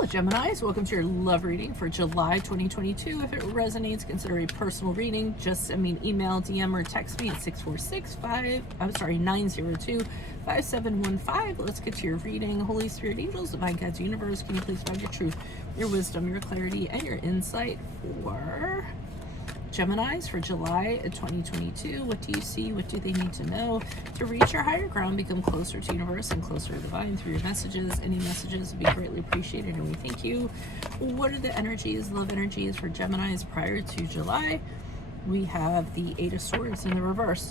Hello Geminis, welcome to your love reading for July 2022. If it resonates, consider a personal reading. Just send me an email, DM, or text me at 902-5715. Let's get to your reading. Holy Spirit, angels, divine guides, universe, can you please find your truth, your wisdom, your clarity, and your insight for Geminis for July 2022. What do you see? What do they need to know to reach your higher ground, become closer to universe and closer to divine through your messages? Any messages would be greatly appreciated, and we thank you. What are the energies, love energies for Geminis prior to July? We have the Eight of Swords in the reverse.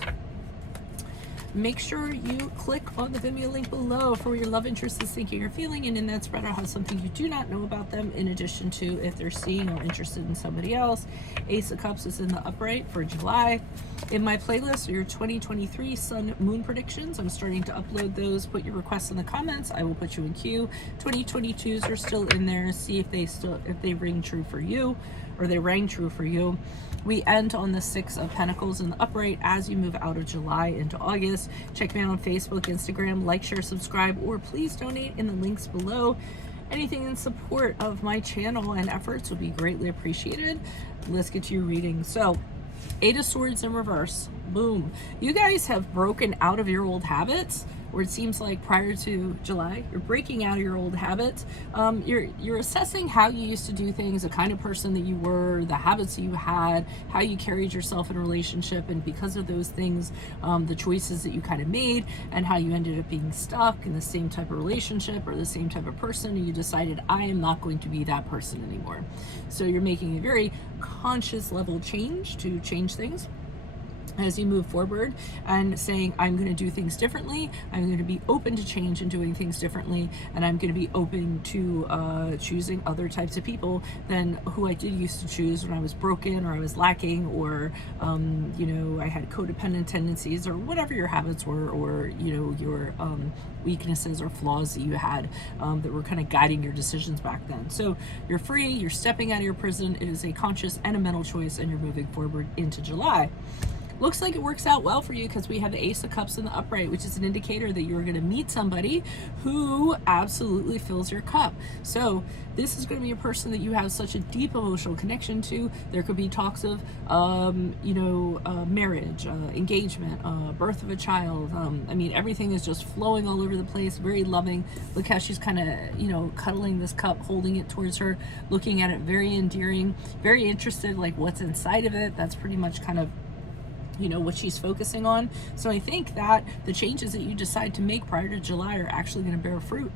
Make sure you click on the Venmo link below for your love interest is thinking or feeling, and in that spread I'll have something you do not know about them, in addition to if they're seeing or interested in somebody else. Ace of Cups is in the upright for July. In my playlist are your 2023 Sun Moon predictions. I'm starting to upload those. Put your requests in the comments. I will put you in queue. 2022s are still in there. See if they ring true for you, or they rang true for you. We end on the Six of Pentacles in the upright as you move out of July into August. Check me out on Facebook, Instagram, like, share, subscribe, or please donate in the links below. Anything in support of my channel and efforts would be greatly appreciated. Let's get to your reading. So, Eight of Swords in reverse. Boom. You guys have broken out of your old habits, or it seems like prior to July, you're breaking out of your old habits. You're assessing how you used to do things, the kind of person that you were, the habits that you had, how you carried yourself in a relationship, and because of those things, the choices that you kind of made, and how you ended up being stuck in the same type of relationship or the same type of person, and you decided, I am not going to be that person anymore. So you're making a very conscious level change to change things as you move forward, and saying, I'm going to do things differently. I'm going to be open to change and doing things differently, and I'm going to be open to choosing other types of people than who I did used to choose when I was broken, or I was lacking, or you know, I had codependent tendencies, or whatever your habits were, or you know, your weaknesses or flaws that you had that were kind of guiding your decisions back then. So you're free, you're stepping out of your prison. It is a conscious and a mental choice, and you're moving forward into July. Looks like it works out well for you because we have the Ace of Cups in the upright, which is an indicator that you're going to meet somebody who absolutely fills your cup. So this is going to be a person that you have such a deep emotional connection to. There could be talks of, marriage, engagement, birth of a child. I mean, everything is just flowing all over the place, very loving. Look how she's kind of, cuddling this cup, holding it towards her, looking at it, very endearing, very interested, like what's inside of it. That's pretty much kind of what she's focusing on. So I think that the changes that you decide to make prior to July are actually going to bear fruit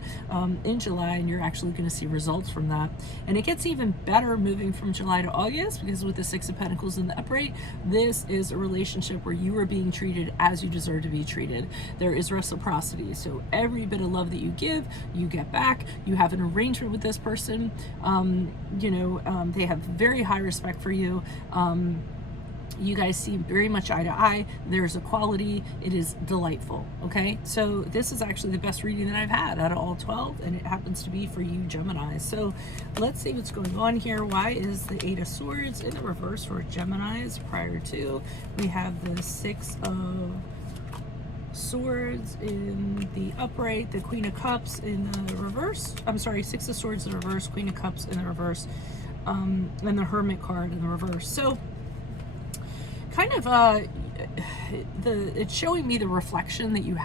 in July, and you're actually going to see results from that. And it gets even better moving from July to August, because with the Six of Pentacles in the upright, this is a relationship where you are being treated as you deserve to be treated. There is reciprocity. So every bit of love that you give, you get back. You have an arrangement with this person. They have very high respect for you. You guys seem very much eye to eye. There's equality. It is delightful. Okay, so this is actually the best reading that I've had out of all 12, and it happens to be for you Gemini. So let's see what's going on here. Why is the Eight of Swords in the reverse for Geminis prior to? We have the Six of Swords in the upright, the Queen of Cups in the reverse. I'm sorry, Six of Swords in the reverse, Queen of Cups in the reverse, and the Hermit card in the reverse. So kind of it's showing me the reflection that you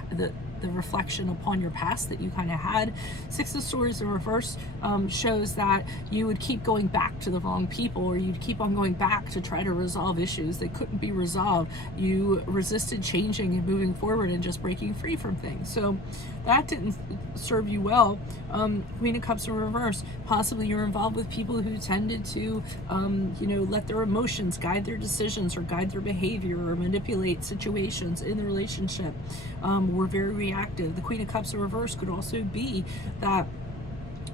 the reflection upon your past that you kind of had. Six of Swords in reverse shows that you would keep going back to the wrong people, or you'd keep on going back to try to resolve issues that couldn't be resolved. You resisted changing and moving forward and just breaking free from things. So that didn't serve you well. Queen of Cups in reverse. Possibly you're involved with people who tended to, let their emotions guide their decisions, or guide their behavior, or manipulate situations in the relationship. Were very reactive. The Queen of Cups in reverse could also be that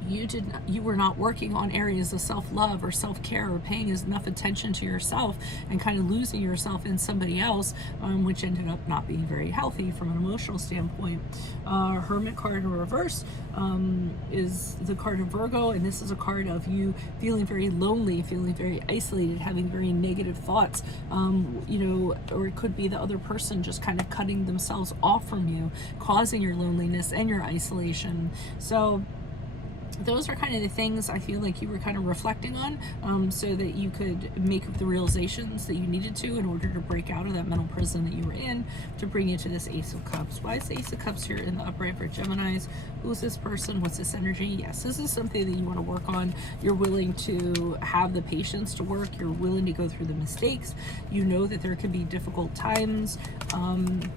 you were not working on areas of self-love or self-care, or paying enough attention to yourself, and kind of losing yourself in somebody else, which ended up not being very healthy from an emotional standpoint. Hermit card in reverse is the card of Virgo, and this is a card of you feeling very lonely, feeling very isolated, having very negative thoughts, or it could be the other person just kind of cutting themselves off from you, causing your loneliness and your isolation. So those are kind of the things I feel like you were kind of reflecting on, so that you could make the realizations that you needed to in order to break out of that mental prison that you were in, to bring you to this Ace of Cups. Why is the Ace of Cups here in the upright for Geminis? Who's this person? What's this energy? Yes, this is something that you want to work on. You're willing to have the patience to work. You're willing to go through the mistakes. You know that there could be difficult times. Hold on,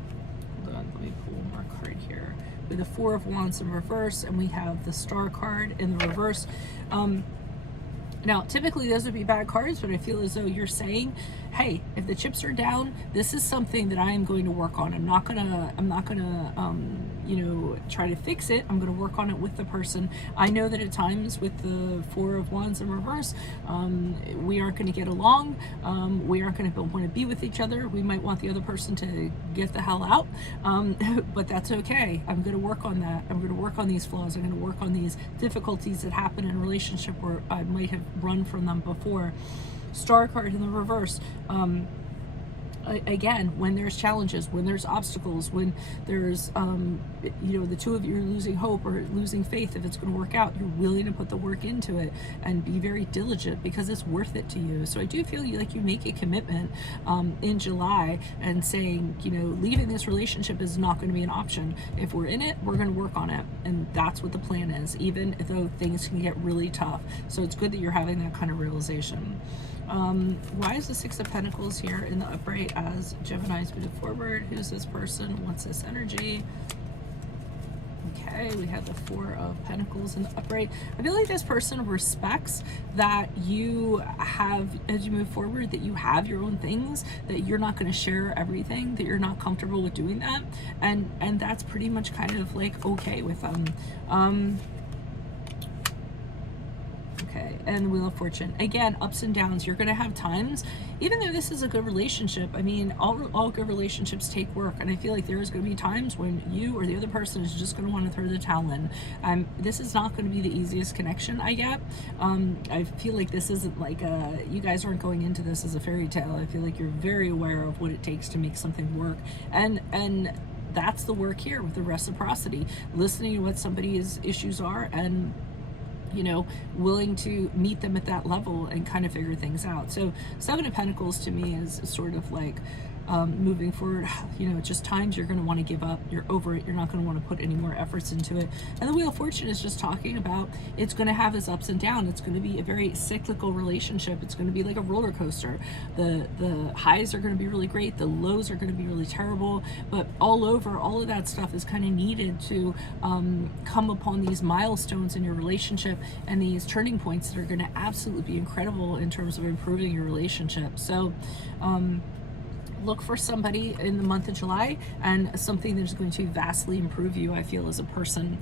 let me pull one more card here. With the Four of Wands in reverse, and we have the Star card in the reverse. Now, typically those would be bad cards, but I feel as though you're saying, hey, if the chips are down, this is something that I am going to work on. I'm not gonna, you know, try to fix it. I'm gonna work on it with the person. I know that at times with the Four of Wands in reverse, we aren't gonna get along. We aren't gonna want to be with each other. We might want the other person to get the hell out, but that's okay. I'm gonna work on that. I'm gonna work on these flaws. I'm gonna work on these difficulties that happen in a relationship where I might have run from them before. Star card in the reverse. Again, when there's challenges, when there's obstacles, when there's, you know, the two of you are losing hope or losing faith if it's going to work out, you're willing to put the work into it and be very diligent because it's worth it to you. So I do feel like you make a commitment in July and saying, you know, leaving this relationship is not going to be an option. If we're in it, we're going to work on it. And that's what the plan is, even though things can get really tough. So it's good that you're having that kind of realization. Why is the Six of Pentacles here in the upright as Gemini's move forward? Who's this person? What's this energy? Okay, we have the Four of Pentacles in the upright. I feel like this person respects that you have, as you move forward, that you have your own things, that you're not going to share everything, that you're not comfortable with doing that, and that's pretty much kind of like okay with them. Okay, and the Wheel of Fortune. Again, ups and downs. You're going to have times, even though this is a good relationship, I mean, all good relationships take work, and I feel like there's going to be times when you or the other person is just going to want to throw the towel in. This is not going to be the easiest connection I get. I feel like this isn't like you guys aren't going into this as a fairy tale. I feel like you're very aware of what it takes to make something work, and that's the work here with the reciprocity, listening to what somebody's issues are and, you know, willing to meet them at that level and kind of figure things out. So Seven of Pentacles to me is sort of like moving forward, you know, just times you're going to want to give up, you're over it, you're not going to want to put any more efforts into it. And the Wheel of Fortune is just talking about it's going to have its ups and downs. It's going to be a very cyclical relationship. It's going to be like a roller coaster. The highs are going to be really great, the lows are going to be really terrible, but all of that stuff is kind of needed to come upon these milestones in your relationship and these turning points that are going to absolutely be incredible in terms of improving your relationship. So look for somebody in the month of July and something that's going to vastly improve you, I feel, as a person.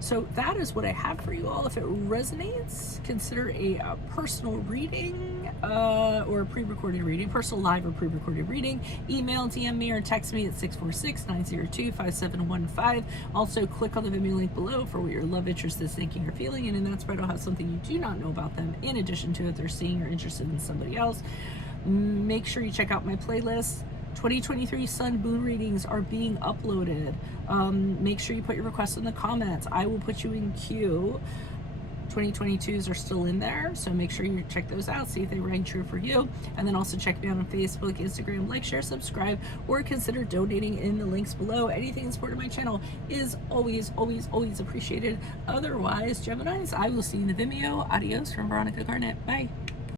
So that is what I have for you all. If it resonates, consider a personal reading or a pre-recorded reading, personal live or pre-recorded reading. Email, DM me, or text me at 646-902-5715. Also, click on the Venmo link below for what your love interest is thinking or feeling, and in that spread I'll have something you do not know about them in addition to if they're seeing or interested in somebody else. Make sure you check out my playlist. 2023 Sun Moon readings are being uploaded. Make sure you put your requests in the comments. I will put you in queue. 2022s are still in there, so make sure you check those out, see if they rang true for you. And then also check me out on Facebook, Instagram, like, share, subscribe, or consider donating in the links below. Anything in support of my channel is always, always, always appreciated. Otherwise, Geminis, I will see you in the Vimeo. Adios from Veronica Garnet. Bye.